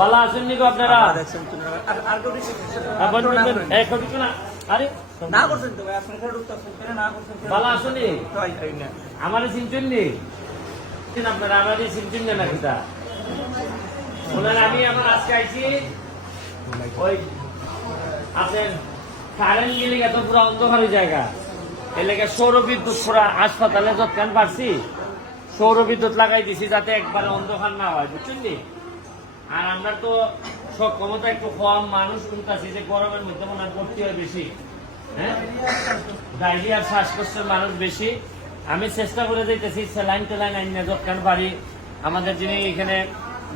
ভালো আছেন নিকো আপনারা? ভালো আসুনি? আমারই চিনছেন নি আপনারা? আমারই চিনছেন না কিতা বলেন? আমি আমার আজকে আইছি ওই আপনার কারেন্ট গেলে এত পুরো অন্ধকারের জায়গা এলাকা সৌর বিদ্যুৎ পুরা হাসপাতালে যৎকান পারছি সৌর বিদ্যুৎ লাগাই দিছি যাতে একবারে অন্ধকার না হয়, বুঝছেন নি? আর আমরা তো সব ক্ষমতা একটু কম, মানুষ শুনতেছি যে গরমের মধ্যে মনে হয় ভর্তি হয় বেশি, হ্যাঁ, ডায়রিয়ার শ্বাসকষ্টের মানুষ বেশি। আমি চেষ্টা করে দিতেছি স্যালাইন টেলাইন আইনে যৎকান পারি। আমাদের যিনি এখানে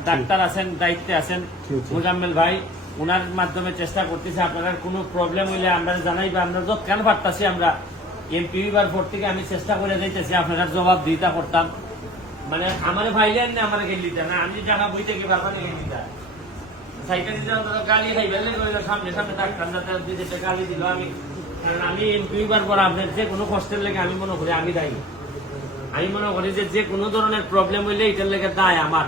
ডাক্তার আছেন, দায়িত্বে আছেন মুজাম্মেল ভাই, ওনার মাধ্যমে চেষ্টা করতেছি। আপনার কোনো প্রবলেম হইলে আমরা জানাই বা আমরা যৎকান পারতাছি। আমরা এমপি পর থেকে আমি চেষ্টা করে দিতেছি আপনারা জবাব দিতে করতাম। মানে আমার ভাইলেন না আমার গেলিটা না, আমি জায়গা বইতে কি বাবা গেলিটা সাইকেল দিতে গাড়ি খাই বেলে সামনে সামনে ডাক্তার দিতে গাড়ি দিল। আমি এমপি পর আপনার যে কোনো কষ্টের লেগে আমি মনে করি আমি দায়ী। আমি মনে করি যে কোনো ধরনের প্রবলেম হইলে এটার লেগে দায় আমার।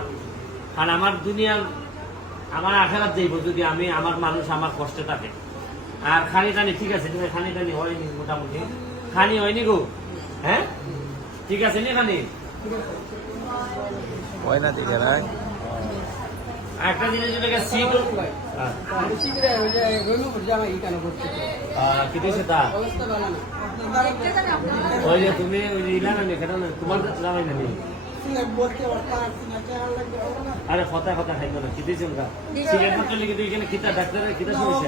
কারণ আমার দুনিয়ার আমার আখেরাত যাইব যদি আমি আমার মানুষ আমার কষ্টে থাকে। আর খানি টানি ঠিক আছে, খানি টানি হয়নি, মোটামুটি খানি হয়নি গো, হ্যাঁ ঠিক আছে নি খানি হয় না দিকে না। একটা জিনিস যেটাকে সিট ওই যে তুমি ওই যে ইলা না কেন তোমার জামাই না আরে কথা কথা খাইতো না কি দিয়েছেন গা সিগারেট পত্র লিখে তুই এখানে কিতা ডাক্তারের কিতা সমস্যা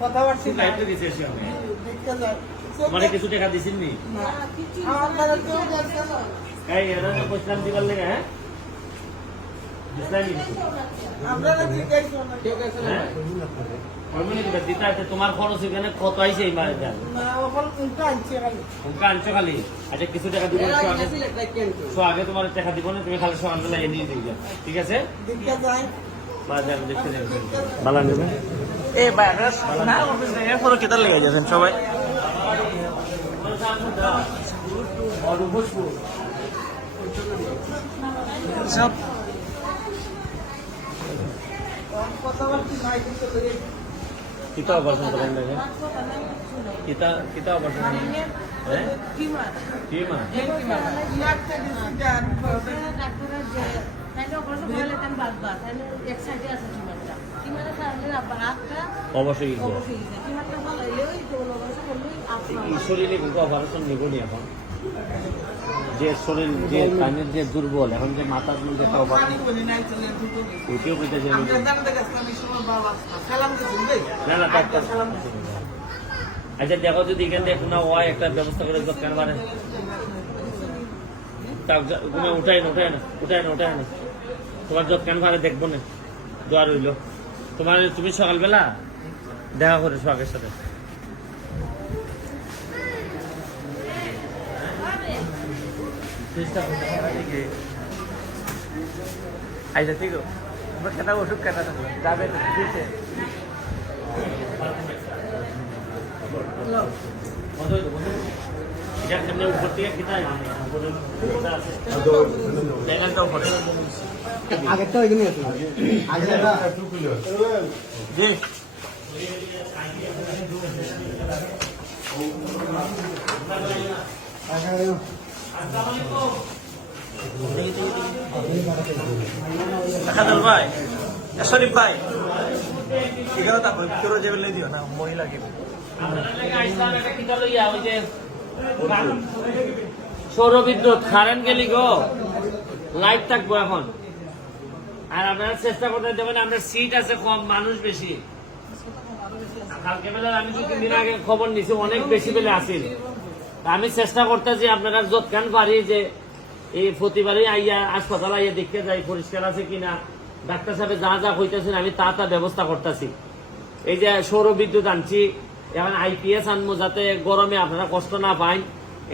কথাবার্তা দিয়েছে মানে কিছু টাকা দিছেন নি? এই এরা তো পয়সা দিবার লেগে, হ্যাঁ তোমার খরচ এখানে কত আইছে এই মারে আনছো খালি? আচ্ছা কিছু টাকা দিব আগে তোমার টাকা দিব না, তুমি খালি সকালবেলা এনে দিয়ে, ঠিক আছে? ভালো নেবে এই ভাইরাস না এরপরে কেতার লেগে যাচ্ছেন সবাই। কিতা অপারেশন করেন দেখে কিতা অপারেশন অবশ্যই শরীরে কিন্তু অপারেশন নিবনি এখন। যে শরীর যে কানের যে দুর্বল, এখন যে মাথার মধ্যে একটা অপারেশন ওইটিও পেতে যে আচ্ছা দেখো যদি এখান থেকে কোনো হয় একটা ব্যবস্থা করে কেন পারে উঠাই না উঠায় না উঠায় না উঠায় না তোমার যত কেন পারে দেখবো না দোয়া রইল তোমার। তুমি সকালবেলা দেখা করে সোহাগের সাথে আচ্ছা ঠিক আছে, কেটা ওষুধ কেটা যাবে উপর থেকে আগেরটা ওইখানে আছে জি ভাই শরীফ ভাই এখানে তারপর কেউ যাবে দিও না মহিলা কি সৌর বিদ্যুৎ কারেন্ট গেলি গো লাইট থাকবো এখন। আর আপনারা চেষ্টা করতে দেবেন, আপনার সিট আছে কম, মানুষ বেশি। কালকে বেলা আমি 2-3 দিন আগে খবর নিছি অনেক বেশি বেলে আসিল। আমি চেষ্টা করতেছি আপনারা যৎকান পারি যে এই প্রতিবারই আইয়া হাসপাতাল আইয়া দেখতে যাই পরিষ্কার আছে কিনা, ডাক্তার সাহেব যা যা হইতেছেন আমি তা ব্যবস্থা করতেছি। এই যে সৌর বিদ্যুৎ আনছি, এখন আইপিএস আনবো যাতে গরমে আপনারা কষ্ট না পান,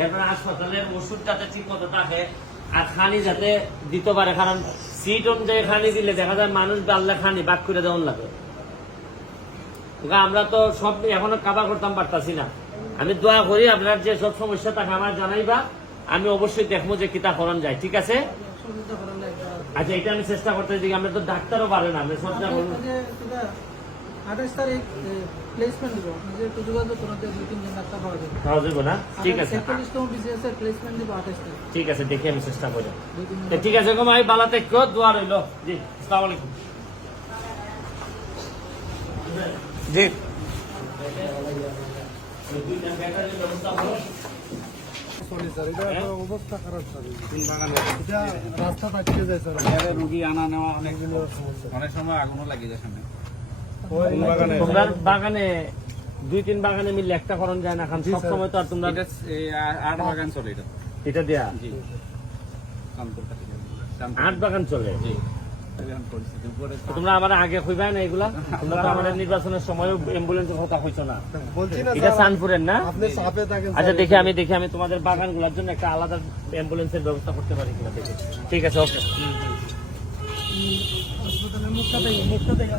এরপরে হাসপাতালের ওষুধ যাতে ঠিক মতো থাকে, আর খানি যাতে দিতে পারে। কারণ সিট অনুযায়ী খানি দিলে দেখা যায় মানুষ বাড়লে খানি বাক করে দেওয়ার লাগে। আমরা তো সব এখনো কাভার করতাম পারতাছি না। আমি দোয়া করি আপনার যে সব সমস্যা থাকে আমার জানাইবা, আমি অবশ্যই দেখবো যে কিতা করণ যায়, ঠিক আছে? সহযোগিতা করার লাগে আচ্ছা এটা আমি চেষ্টা করতে দিই, আমরা তো ডাক্তারও পারে না, আমরা চেষ্টা করবো। 28 তারিখ প্লেসমেন্ট দিব, যে যোগাযোগ করতে 2-3 জন ডাক্তার পাওয়া যাবে। খাওয়া যাবো না? ঠিক আছে, 41তম বিসিএস এর প্লেসমেন্ট দিব 28 তারিখ। ঠিক আছে, দেখি আমি চেষ্টা করি। 2-3 তো ঠিক আছে, আমি বালাতে কেউ দোয়া রইল। জি, আসসালামু আলাইকুম। জি সরি স্যার, এটা অবস্থা খারাপ স্যার। এটা রাস্তা থাকতে যায় স্যার। রুগী আনা নেওয়া অনেক সমস্যা। অনেক সময় আগুনও লাগে যায় সামনে। তোমরা বাগানে 2-3 বাগানে মিললে একটা করণ যায় না, খান সব সময় তো আর তোমরা এটা এই আট বাগান চলে এটা। এটা দেয়া জি কামপুর কাছে 8 বাগান চলে। জি এখন পরিস্থিতি উপরে তো তোমরা আমার আগে কইবা না এগুলা? তোমরা তো আমাদের নির্বাচনের সময়ও অ্যাম্বুলেন্সের কথা কইছো না। বলছি না এটা স্যার, সানপুরের না? আপনি চাপে থাকেন আচ্ছা স্যার। দেখি আমি তোমাদের বাগানগুলোর জন্য একটা আলাদা অ্যাম্বুলেন্সের ব্যবস্থা করতে পারি কিনা দেখি। ঠিক আছে, ওকে। হাসপাতালের মুখটা থেকে